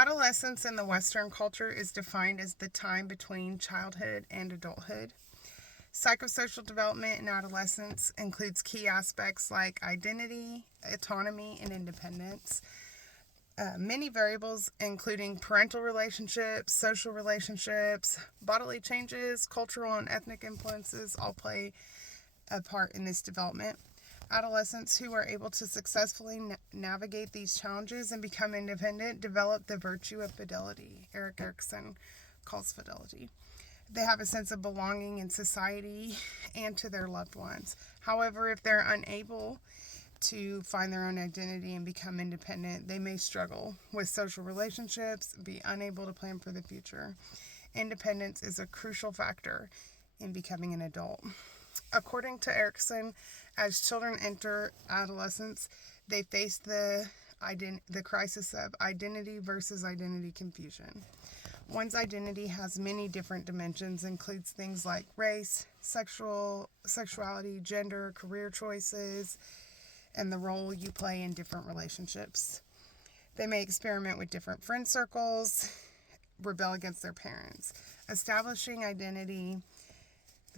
Adolescence in the Western culture is defined as the time between childhood and adulthood. Psychosocial development in adolescence includes key aspects like identity, autonomy, and independence. Many variables, including parental relationships, social relationships, bodily changes, cultural and ethnic influences, all play a part in this development. Adolescents who are able to successfully navigate these challenges and become independent develop the virtue of fidelity. Erik Erikson calls fidelity. They have a sense of belonging in society and to their loved ones. However, if they're unable to find their own identity and become independent, they may struggle with social relationships, be unable to plan for the future. Independence is a crucial factor in becoming an adult. According to Erikson, as children enter adolescence, they face the crisis of identity versus identity confusion. One's identity has many different dimensions, includes things like race, sexuality, gender, career choices, and the role you play in different relationships. They may experiment with different friend circles, rebel against their parents. Establishing identity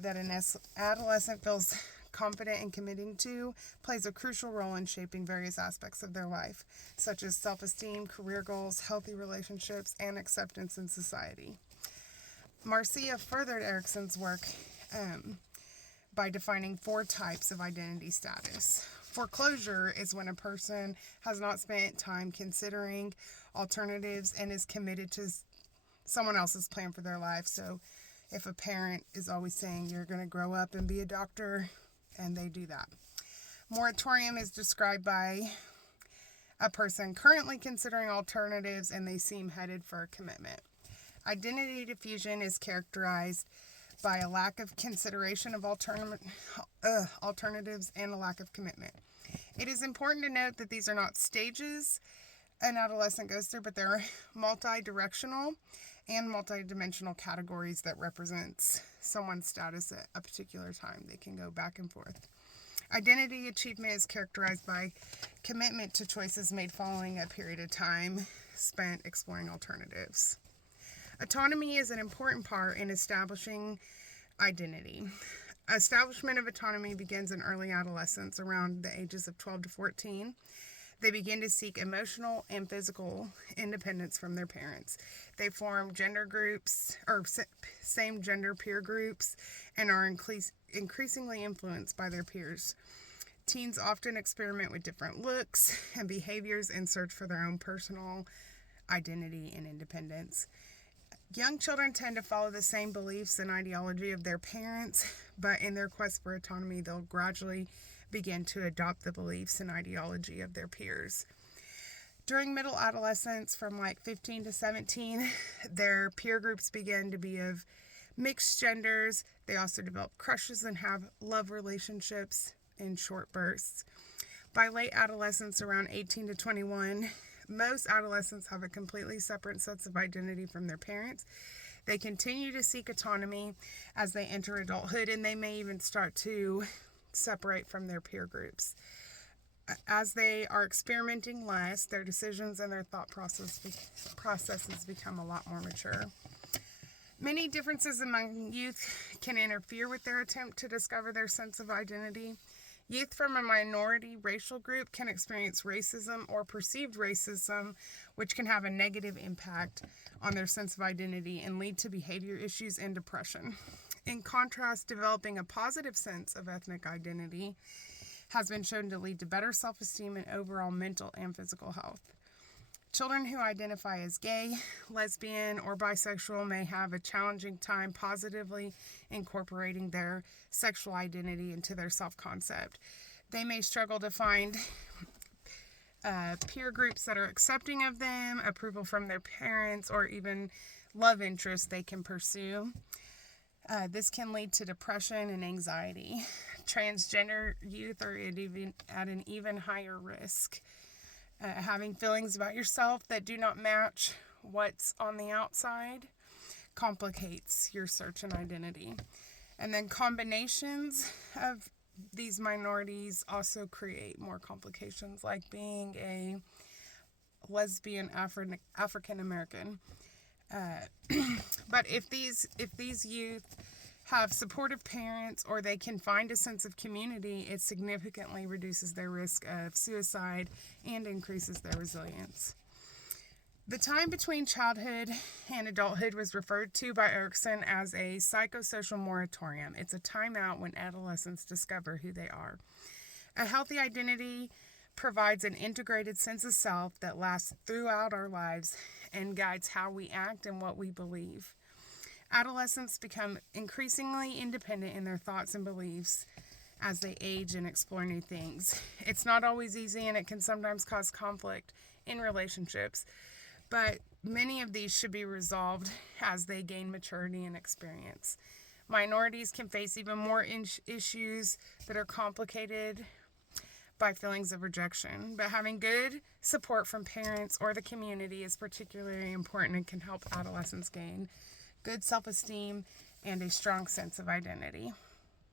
that an adolescent feels confident in committing to plays a crucial role in shaping various aspects of their life, such as self-esteem, career goals, healthy relationships, and acceptance in society. Marcia furthered Erikson's work by defining 4 types of identity status. Foreclosure is when a person has not spent time considering alternatives and is committed to someone else's plan for their life. So if a parent is always saying you're going to grow up and be a doctor, and they do that. Moratorium is described by a person currently considering alternatives and they seem headed for a commitment. Identity diffusion is characterized by a lack of consideration of alternatives and a lack of commitment. It is important to note that these are not stages an adolescent goes through, but they're multi-directional and multi-dimensional categories that represents someone's status at a particular time. They can go back and forth. Identity achievement is characterized by commitment to choices made following a period of time spent exploring alternatives. Autonomy is an important part in establishing identity. Establishment of autonomy begins in early adolescence, around the ages of 12 to 14. They begin to seek emotional and physical independence from their parents. They form gender groups or same gender peer groups and are increasingly influenced by their peers. Teens often experiment with different looks and behaviors in search for their own personal identity and independence. Young children tend to follow the same beliefs and ideology of their parents, but in their quest for autonomy, they'll gradually begin to adopt the beliefs and ideology of their peers. During middle adolescence, from like 15 to 17, their peer groups begin to be of mixed genders. They also develop crushes and have love relationships in short bursts. By late adolescence, around 18 to 21, most adolescents have a completely separate sense of identity from their parents. They continue to seek autonomy as they enter adulthood, and they may even start to separate from their peer groups. As they are experimenting less, their decisions and their thought processes become a lot more mature. Many differences among youth can interfere with their attempt to discover their sense of identity. Youth from a minority racial group can experience racism or perceived racism, which can have a negative impact on their sense of identity and lead to behavior issues and depression. In contrast, developing a positive sense of ethnic identity has been shown to lead to better self-esteem and overall mental and physical health. Children who identify as gay, lesbian, or bisexual may have a challenging time positively incorporating their sexual identity into their self-concept. They may struggle to find peer groups that are accepting of them, approval from their parents, or even love interests they can pursue. This can lead to depression and anxiety. Transgender youth are at an even higher risk. Having feelings about yourself that do not match what's on the outside complicates your search and identity. And then combinations of these minorities also create more complications, like being a lesbian, African American. But if these youth have supportive parents or they can find a sense of community, it significantly reduces their risk of suicide and increases their resilience. The time between childhood and adulthood was referred to by Erikson as a psychosocial moratorium. It's a timeout when adolescents discover who they are. A healthy identity provides an integrated sense of self that lasts throughout our lives and guides how we act and what we believe. Adolescents become increasingly independent in their thoughts and beliefs as they age and explore new things. It's not always easy, and it can sometimes cause conflict in relationships, but many of these should be resolved as they gain maturity and experience. Minorities can face even more issues that are complicated by feelings of rejection, but having good support from parents or the community is particularly important and can help adolescents gain good self-esteem and a strong sense of identity.